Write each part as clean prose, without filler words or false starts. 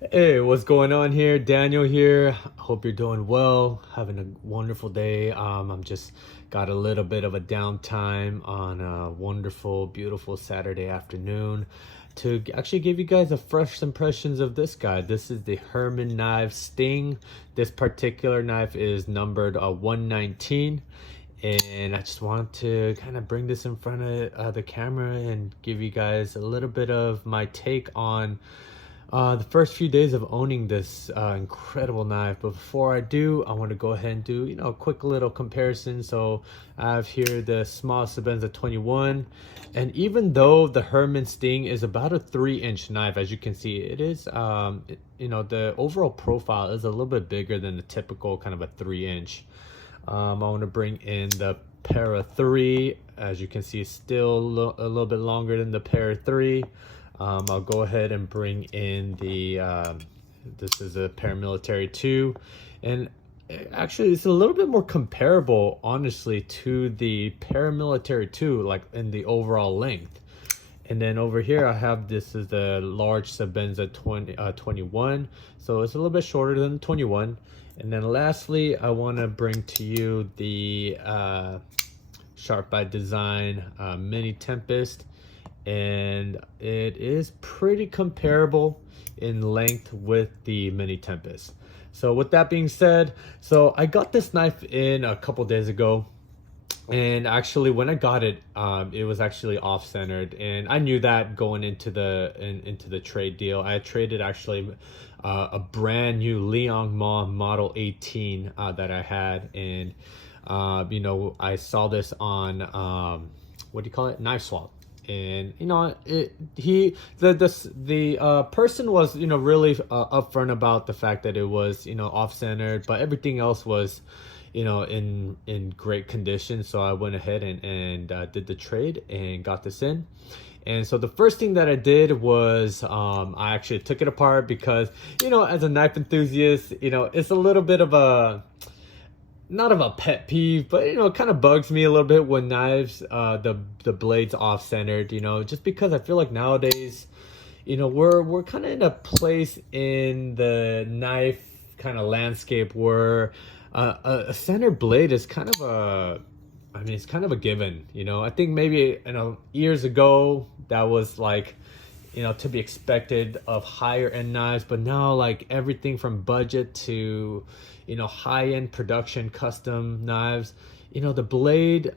Hey, what's going on here? Daniel here. Hope you're doing well, having a wonderful day. I'm just got a little bit of a downtime on a wonderful, beautiful Saturday afternoon to actually give you guys a fresh impressions of this guy. This is the Herman Knives Sting. This particular knife is numbered 119. And I just want to kind of bring this in front of the camera and give you guys a little bit of my take on the first few days of owning this incredible knife. But before I do, I want to go ahead and do a quick little comparison. So I have here the small Sebenza 21, and even though the Herman Sting is about a 3-inch knife, as you can see, it is the overall profile is a little bit bigger than the typical kind of a 3-inch. I want to bring in the Para 3. As you can see, it's still a little bit longer than the Para 3. I'll go ahead and bring in the, this is a Paramilitary 2. And actually, it's a little bit more comparable, honestly, to the Paramilitary 2, like in the overall length. And then over here, I have this is the large Sebenza 21. So it's a little bit shorter than the 21. And then lastly, I want to bring to you the Sharp by Design Mini Tempest. And it is pretty comparable in length with the Mini Tempest. So with that being said, so I got this knife in a couple days ago. And actually, when I got it, it was actually off-centered, and I knew that going into the trade deal. I traded actually a brand new Liang Ma Model 18 that I had, and I saw this on what do you call it, Knife Swap. And the person was really upfront about the fact that it was off-centered, but everything else was in great condition. So I went ahead and did the trade and got this in. And so the first thing that I did was I actually took it apart because as a knife enthusiast, it's a little bit of a, not of a pet peeve, but it kind of bugs me a little bit when knives the blades off centered, just because I feel like nowadays we're kind of in a place in the knife kind of landscape where a center blade is kind of it's kind of a given. I think maybe years ago that was like to be expected of higher end knives, but now like everything from budget to high end production custom knives, the blade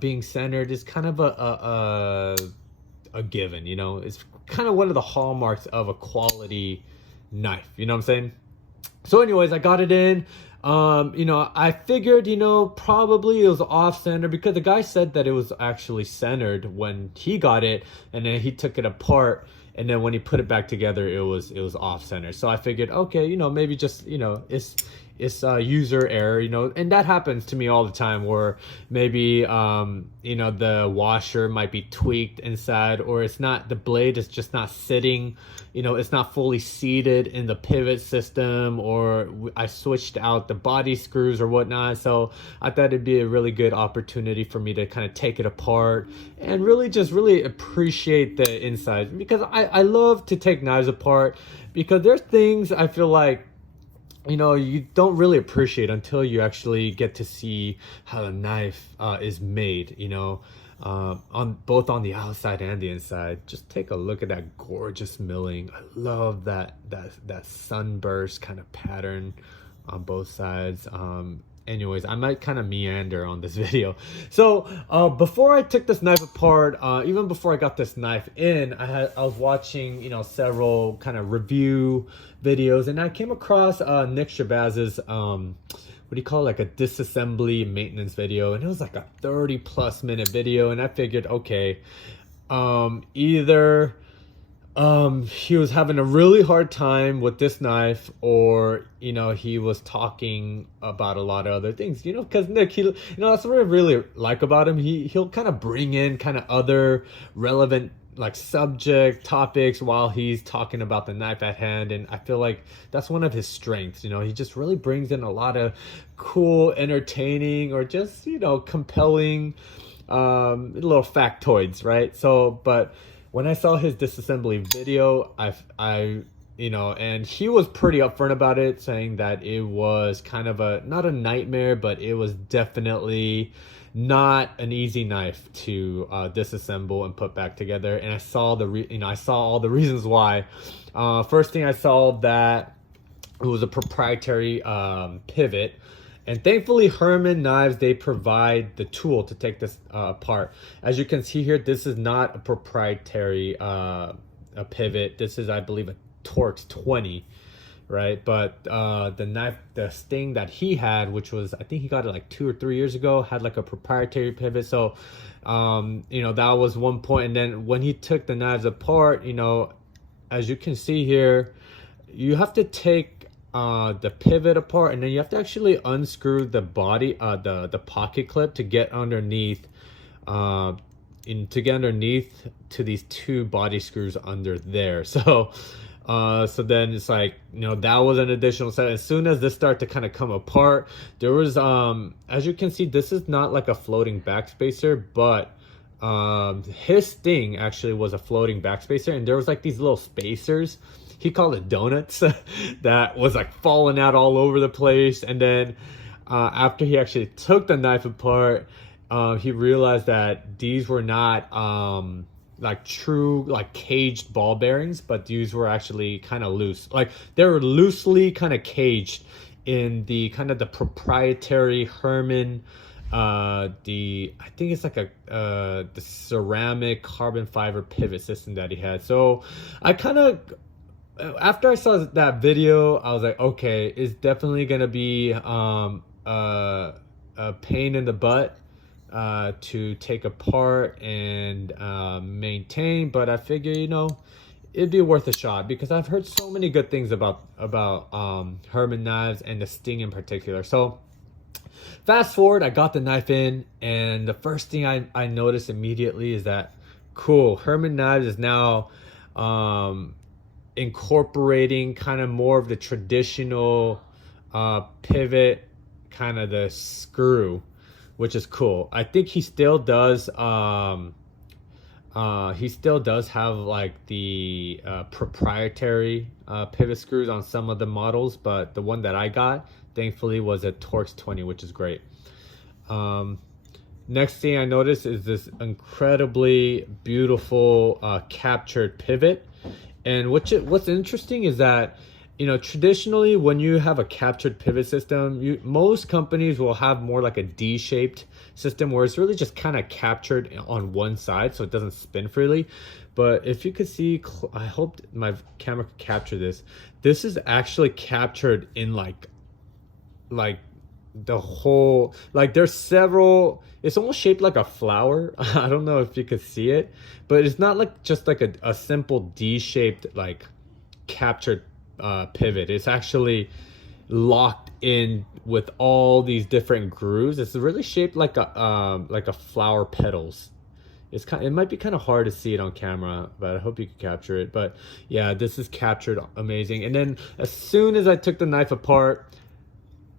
being centered is kind of a given. It's kind of one of the hallmarks of a quality knife, you know what I'm saying? So anyways, I got it in. I figured, probably it was off center because the guy said that it was actually centered when he got it, and then he took it apart, and then when he put it back together, it was off center. So I figured, okay, maybe just, it's user error, and that happens to me all the time where maybe, the washer might be tweaked inside, or it's not, the blade is just not sitting, it's not fully seated in the pivot system, or I switched out the body screws or whatnot. So I thought it'd be a really good opportunity for me to kind of take it apart and really appreciate the inside, because I love to take knives apart, because there's things I feel like you don't really appreciate until you actually get to see how the knife is made, on both on the outside and the inside. Just take a look at that gorgeous milling. I love that sunburst kind of pattern on both sides. Anyways, I might kind of meander on this video. So before I took this knife apart, even before I got this knife in, I was watching several kind of review videos, and I came across Nick Shabazz's what do you call it, like a disassembly maintenance video, and it was like a 30+ minute video. And I figured, okay, either he was having a really hard time with this knife, or he was talking about a lot of other things, because Nick, that's what I really like about him. He'll kind of bring in kind of other relevant like subject topics while he's talking about the knife at hand, and I feel like that's one of his strengths. He just really brings in a lot of cool, entertaining, or just compelling little factoids, right? So but when I saw his disassembly video, I and he was pretty upfront about it, saying that it was kind of not a nightmare, but it was definitely not an easy knife to disassemble and put back together. And I saw I saw all the reasons why. First thing, I saw that it was a proprietary pivot. And thankfully, Herman Knives, they provide the tool to take this apart. As you can see here, this is not a proprietary a pivot. This is, I believe, a Torx 20, right? But the Sting that he had, which was, I think he got it like 2 or 3 years ago, had like a proprietary pivot. So, that was one point. And then when he took the knives apart, as you can see here, you have to take the pivot apart, and then you have to actually unscrew the body, the pocket clip to get underneath, to these 2 body screws under there. So then it's like, that was an additional set. As soon as this started to kind of come apart, there was, as you can see, this is not like a floating backspacer, but his Sting actually was a floating backspacer, and there was like these little spacers, he called it donuts, that was like falling out all over the place. And then after he actually took the knife apart, he realized that these were not like true like caged ball bearings, but these were actually kind of loose. Like they were loosely kind of caged in the kind of the proprietary Herman, I think it's like the ceramic carbon fiber pivot system that he had. So I kind of, after I saw that video, I was like, okay, it's definitely gonna be a pain in the butt to take apart and maintain, but I figure, it'd be worth a shot, because I've heard so many good things about Herman Knives and the Sting in particular. So fast forward, I got the knife in, and the first thing I noticed immediately is that, cool, Herman Knives is now incorporating kind of more of the traditional pivot, kind of the screw, which is cool. I think he still does have like the proprietary pivot screws on some of the models, but the one that I got, thankfully, was a Torx 20, which is great. Next thing I noticed is this incredibly beautiful captured pivot. And what's interesting is that, traditionally when you have a captured pivot system, most companies will have more like a D-shaped system where it's really just kind of captured on one side so it doesn't spin freely. But if you could see, I hope my camera could capture this. This is actually captured in like the whole, like there's several, it's almost shaped like a flower. I don't know if you could see it, but it's not like just like a simple D-shaped like captured pivot. It's actually locked in with all these different grooves. It's really shaped like a flower petals. It might be kind of hard to see it on camera, but I hope you can capture it. But yeah, this is captured amazing. And then as soon as I took the knife apart,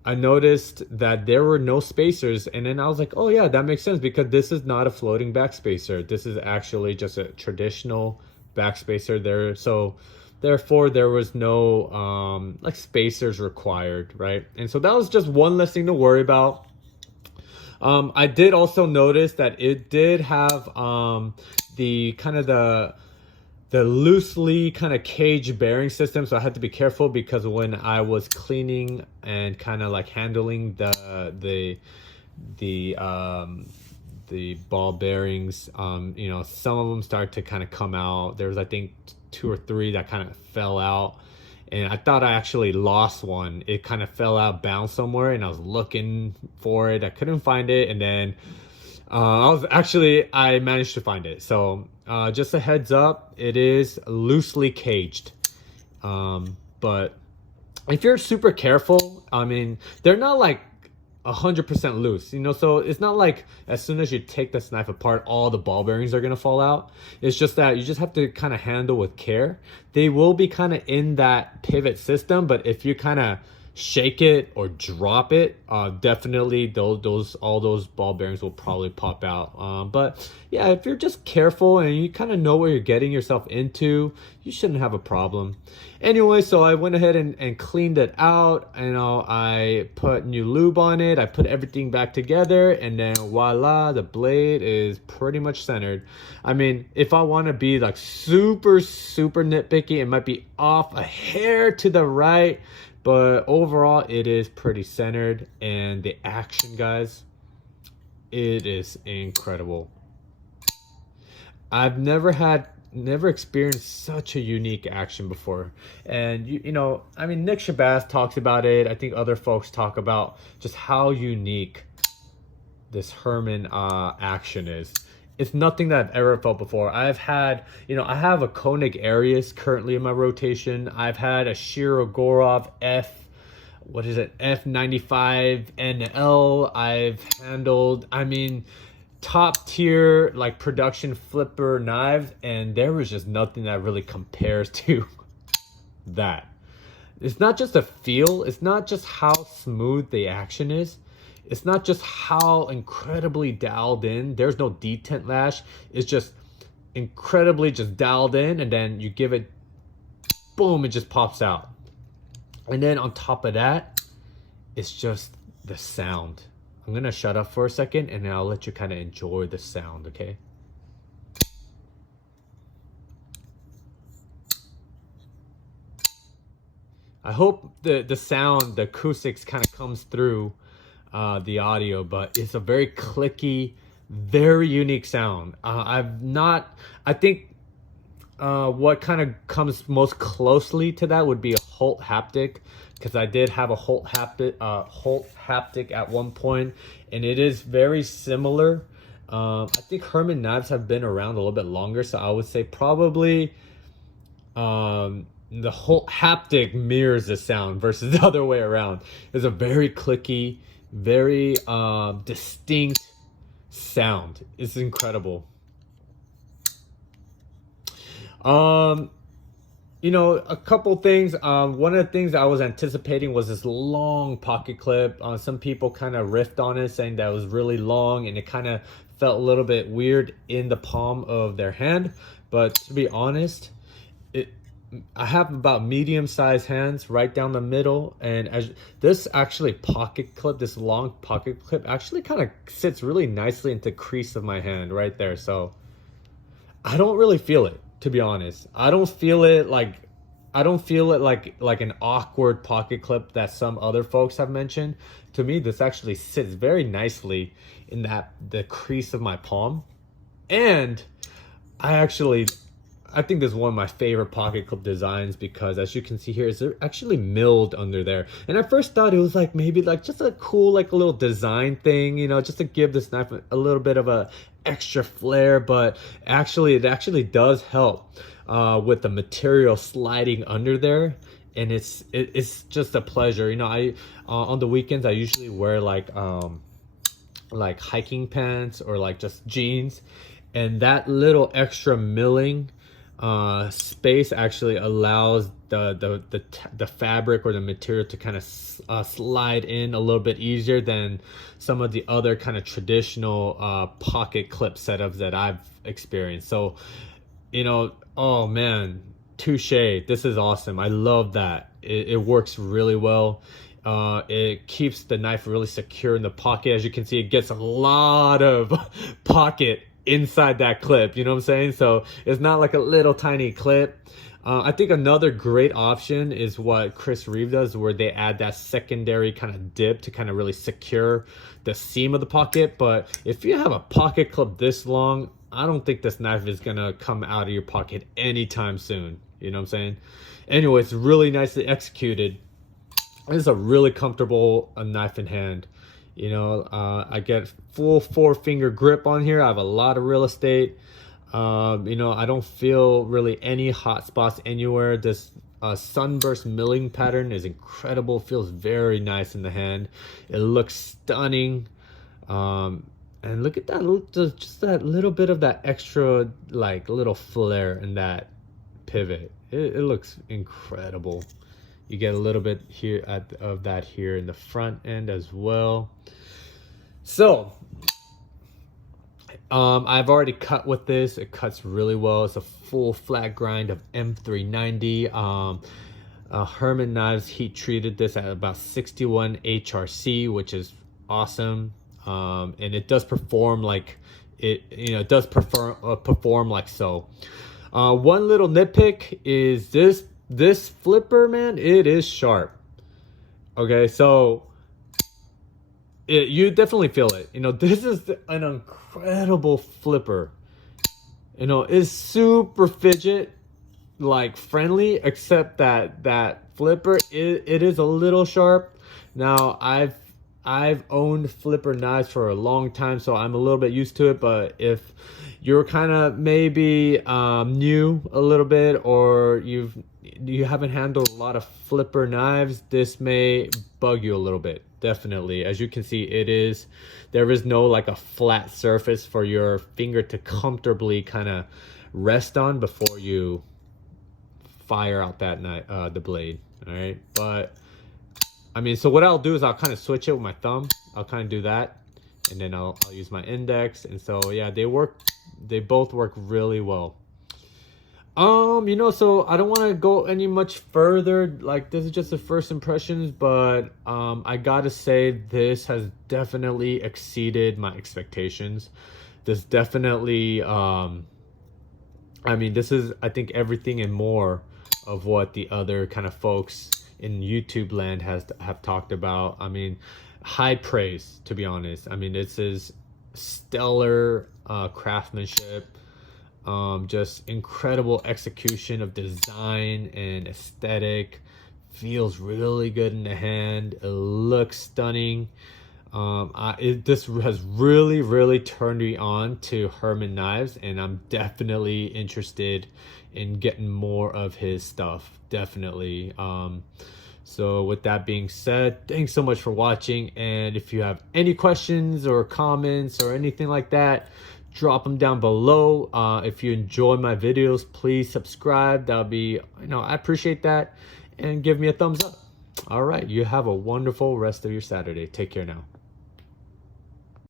I noticed that there were no spacers, and then I was like, oh yeah, that makes sense, because this is not a floating backspacer. This is actually just a traditional backspacer there. So therefore there was no like spacers required, right? And so that was just one less thing to worry about. I did also notice that it did have the kind of the loosely kind of cage bearing system, so I had to be careful, because when I was cleaning and kind of like handling the ball bearings, some of them start to kind of come out. There was, I think, 2 or 3 that kind of fell out, and I thought I actually lost one. It kind of fell out, bounced somewhere, and I was looking for it. I couldn't find it, and then I managed to find it. So just a heads up, it is loosely caged. But if you're super careful, I mean, they're not like 100% loose, so it's not like as soon as you take this knife apart, all the ball bearings are gonna fall out. It's just that you just have to kind of handle with care. They will be kind of in that pivot system, but if you kind of shake it or drop it, definitely all those ball bearings will probably pop out. But yeah, if you're just careful and you kind of know what you're getting yourself into, you shouldn't have a problem. Anyway, so I went ahead and cleaned it out. I put new lube on it. I put everything back together, and then voila, the blade is pretty much centered. I mean, if I want to be like super nitpicky, it might be off a hair to the right, but overall it is pretty centered. And the action, guys, it is incredible. I've never experienced such a unique action before. And I mean, Nick Shabazz talks about it. I think other folks talk about just how unique this Herman action is. It's nothing that I've ever felt before. I've had, I have a Koenig Arius currently in my rotation. I've had a Shirogorov F95NL. I've handled, I mean, top tier like production flipper knives, and there was just nothing that really compares to that. It's not just a feel, it's not just how smooth the action is, it's not just how incredibly dialed in. There's no detent lash. It's just incredibly just dialed in, and then you give it, boom, it just pops out. And then on top of that, it's just the sound. I'm gonna shut up for a second and then I'll let you kind of enjoy the sound, okay? I hope the sound, the acoustics kind of comes through the audio, but it's a very clicky, very unique sound. I think what kind of comes most closely to that would be a Holt haptic, because I did have a Holt haptic at one point, and it is very similar. I think Herman knives have been around a little bit longer, so I would say probably the Holt haptic mirrors the sound versus the other way around. It's a very clicky, very distinct sound. It's incredible. A couple things. One of the things I was anticipating was this long pocket clip. Some people kind of riffed on it, saying that it was really long and it kind of felt a little bit weird in the palm of their hand. But to be honest, I have about medium-sized hands right down the middle, and as this this long pocket clip actually kind of sits really nicely into the crease of my hand right there. So I don't really feel it, to be honest. I don't feel it like an awkward pocket clip that some other folks have mentioned. To me, this actually sits very nicely in the crease of my palm. And I think this is one of my favorite pocket clip designs, because as you can see here, it's actually milled under there. And I first thought it was like maybe like just a cool like a little design thing, just to give this knife a little bit of a extra flair. But it actually does help with the material sliding under there, and it's just a pleasure. I on the weekends I usually wear like hiking pants or like just jeans, and that little extra milling space actually allows the fabric or the material to kind of slide in a little bit easier than some of the other kind of traditional pocket clip setups that I've experienced. So oh man, touche, this is awesome. I love that. It works really well. It keeps the knife really secure in the pocket. As you can see, it gets a lot of pocket inside that clip, you know what I'm saying? So it's not like a little tiny clip. I think another great option is what Chris Reeve does, where they add that secondary kind of dip to kind of really secure the seam of the pocket. But if you have a pocket clip this long, I don't think this knife is gonna come out of your pocket anytime soon, you know what I'm saying? Anyway, it's really nicely executed. It's a really comfortable knife in hand. I get full 4-finger grip on here. I have a lot of real estate. I don't feel really any hot spots anywhere. This sunburst milling pattern is incredible. Feels very nice in the hand. It looks stunning. And look at that, just that little bit of that extra like little flare in that pivot. It looks incredible. You get a little bit here of that here in the front end as well. So I've already cut with this. It cuts really well. It's a full flat grind of M390. Herman Knives heat treated this at about 61 HRC, which is awesome. And it does perform like it does perform like so. One little nitpick is this flipper, man. It is sharp. Okay, so you definitely feel it. This is an incredible flipper. It's super fidget like friendly, except that flipper it is a little sharp. Now I've owned flipper knives for a long time, so I'm a little bit used to it. But if you're kind of maybe new a little bit, or you haven't handled a lot of flipper knives, this may bug you a little bit. Definitely, as you can see, there is no like a flat surface for your finger to comfortably kind of rest on before you fire out that the blade. All right, but I mean, so what I'll do is I'll kind of switch it with my thumb. I'll kind of do that, and then I'll use my index. And so yeah, they both work really well. So I don't want to go any much further. Like, this is just the first impressions, but I gotta say this has definitely exceeded my expectations. This definitely this is, I think, everything and more of what the other kind of folks in YouTube land have talked about. I mean, high praise, to be honest. I mean, this is stellar craftsmanship, just incredible execution of design and aesthetic. Feels really good in the hand. It looks stunning. This has really turned me on to Herman Knives, and I'm definitely interested in getting more of his stuff. Definitely. So with that being said, thanks so much for watching. And if you have any questions or comments or anything like that, drop them down below. If you enjoy my videos, please subscribe. That'll be, I appreciate that. And give me a thumbs up. All right. You have a wonderful rest of your Saturday. Take care now.